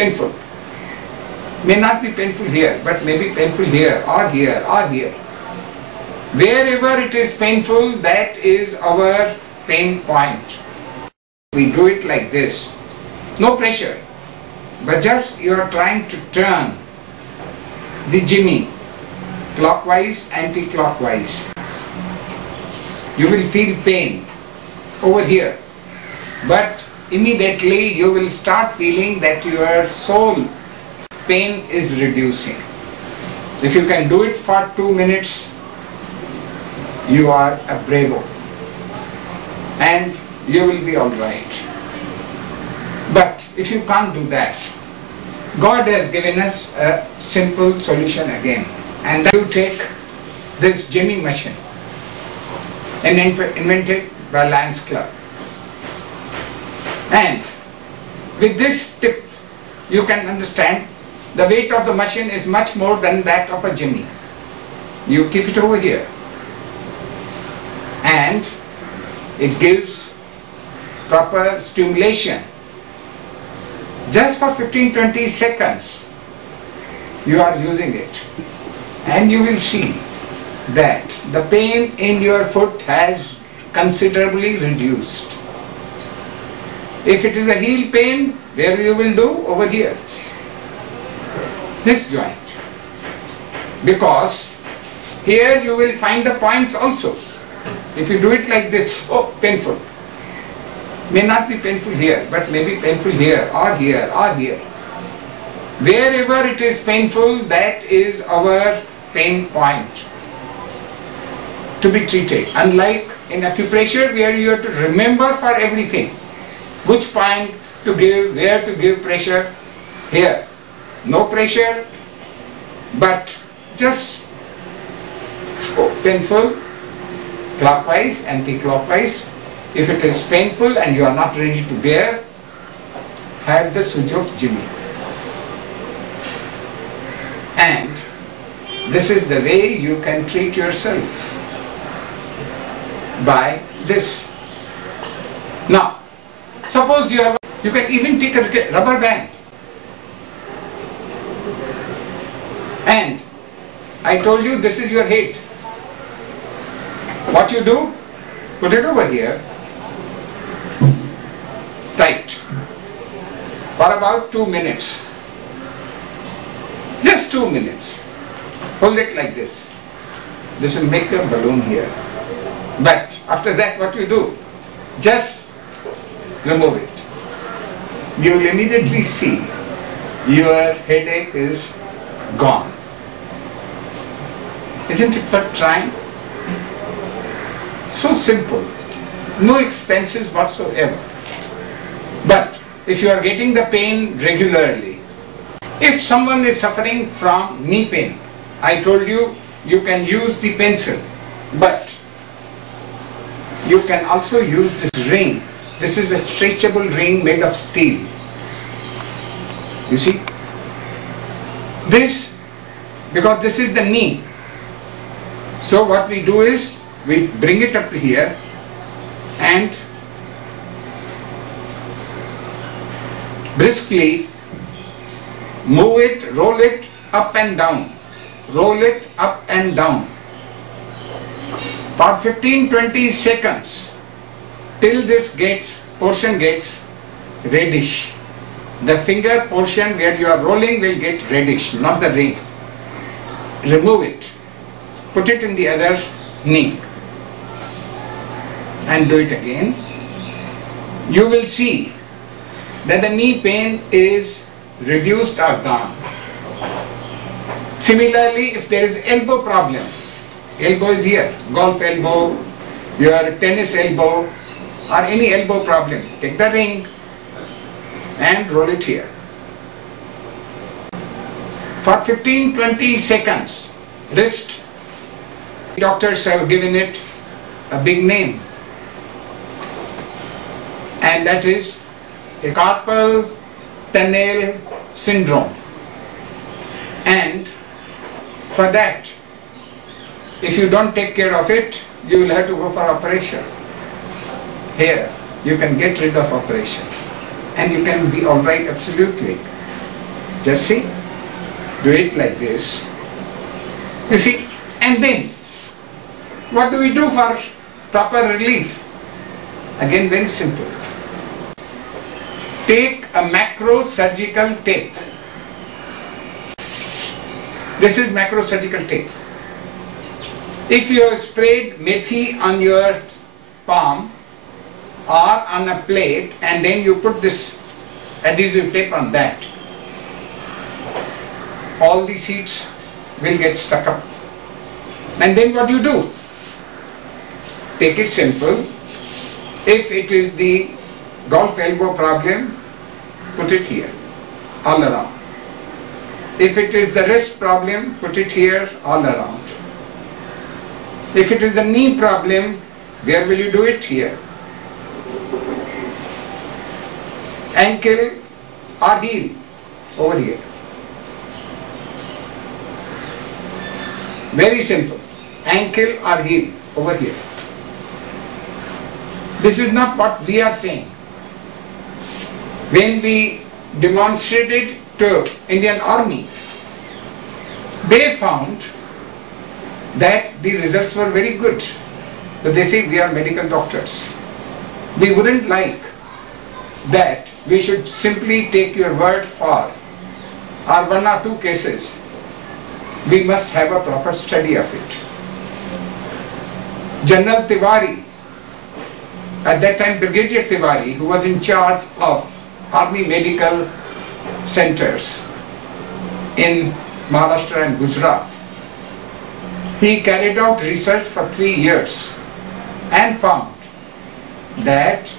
painful. May not be painful here, but may be painful here or here or here. Wherever it is painful, that is our pain point. We do it like this. No pressure, but just you are trying to turn the jimmy clockwise, anti-clockwise. You will feel pain over here, but immediately you will start feeling that your soul pain is reducing. If you can do it for 2 minutes, you are a bravo and you will be alright. But if you can't do that, God has given us a simple solution again, and that you take this jimmy machine and invented by Lions Club, and with this tip you can understand the weight of the machine is much more than that of a jimmy. You keep it over here and it gives proper stimulation. Just for 15-20 seconds you are using it, and you will see that the pain in your foot has considerably reduced. If it is a heel pain, where you will do? Over here, this joint, because here you will find the points also. If you do it like this, oh, painful. May not be painful here, but may be painful here or here or here. Wherever it is painful, that is our pain point to be treated. Unlike in acupressure, where you have to remember for everything which point to give, where to give pressure. Here, no pressure, but just painful, clockwise, anti-clockwise. If it is painful and you are not ready to bear, have the Sujok Jimmy. And this is the way you can treat yourself, by this. Now, suppose you can even take a rubber band, and I told you this is your head. What you do? Put it over here, tight, for about 2 minutes. Just 2 minutes. Hold it like this. This will make a balloon here. But after that, what you do? Just remove it. You will immediately see your headache is gone. Isn't it worth trying? So simple, no expenses whatsoever. But if you are getting the pain regularly, if someone is suffering from knee pain, I told you, you can use the pencil, but you can also use this ring. This is a stretchable ring made of steel. You see? This, because this is the knee. So what we do is, we bring it up here and briskly move it, roll it up and down, roll it up and down for 15-20 seconds till this portion gets reddish. The finger portion where you are rolling will get reddish, not the ring. Remove it, put it in the other knee and do it again. You will see that the knee pain is reduced or gone. Similarly, if there is elbow problem, elbow is here, golf elbow, your tennis elbow, or any elbow problem, take the ring and roll it here for 15-20 seconds. Wrist, doctors have given it a big name, and that is a carpal tunnel syndrome. And for that, if you don't take care of it, you will have to go for operation. Here, you can get rid of operation and you can be alright absolutely. Just see, do it like this. You see, and then what do we do for proper relief? Again, very simple. Take a macro surgical tape. This is macro surgical tape. If you have sprayed methi on your palm or on a plate and then you put this adhesive tape on that, all the seeds will get stuck up. And then what you do? Take it simple. If it is the golf elbow problem, put it here, all around. If it is the wrist problem, put it here, all around. If it is the knee problem, where will you do it? Here. Ankle or heel, over here. Very simple. Ankle or heel, over here. This is not what we are saying. When we demonstrated to Indian Army, they found that the results were very good. But they say we are medical doctors. We wouldn't like that we should simply take your word for or one or two cases. We must have a proper study of it. General Tiwari, at that time Brigadier Tiwari, who was in charge of army medical centers in Maharashtra and Gujarat, he carried out research for 3 years and found that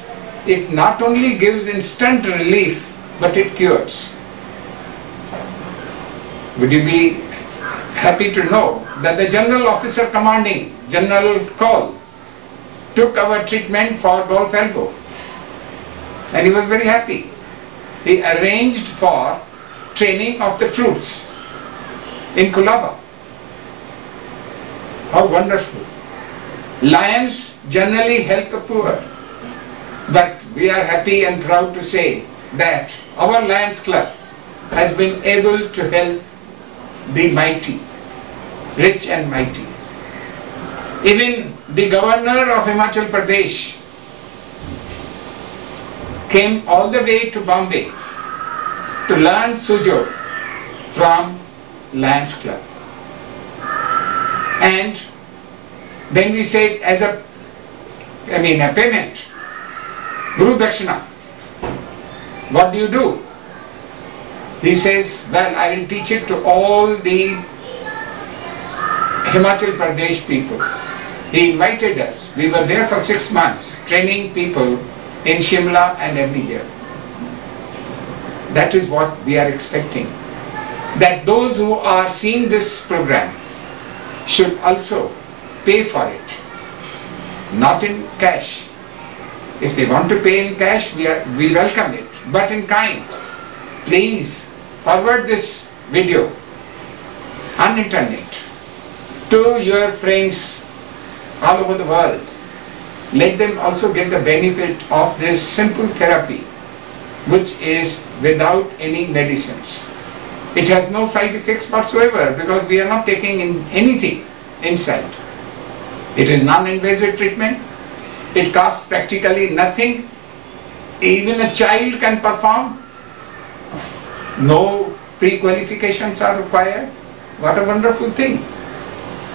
it not only gives instant relief, but it cures. Would you be happy to know that the general officer commanding, General Kaul, took our treatment for golf elbow, and he was very happy. He arranged for training of the troops in Kulaba. How wonderful. Lions generally help the poor, but we are happy and proud to say that our Lions Club has been able to help the mighty, rich and mighty. Even the governor of Himachal Pradesh came all the way to Bombay to learn Sujo from Lions Club. And then we said as a payment, Guru Dakshina, what do you do? He says, well, I will teach it to all the Himachal Pradesh people. He invited us. We were there for 6 months, training people in Shimla and everywhere. That is what we are expecting. That those who are seeing this program should also pay for it, not in cash. If they want to pay in cash, we welcome it, but in kind. Please forward this video on internet to your friends all over the world. Let them also get the benefit of this simple therapy, which is without any medicines. It has no side effects whatsoever because we are not taking in anything inside. It is non-invasive treatment. It costs practically nothing. Even a child can perform. No pre-qualifications are required. What a wonderful thing.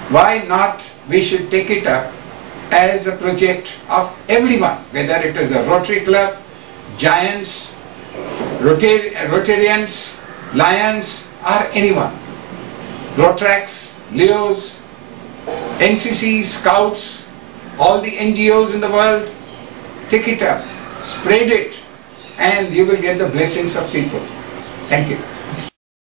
Why not we should take it up as a project of everyone, whether it is a Rotary Club, Giants, Rotarians, Lions, or anyone. Rotrax, Leos, NCC, Scouts, all the NGOs in the world, take it up, spread it, and you will get the blessings of people. Thank you.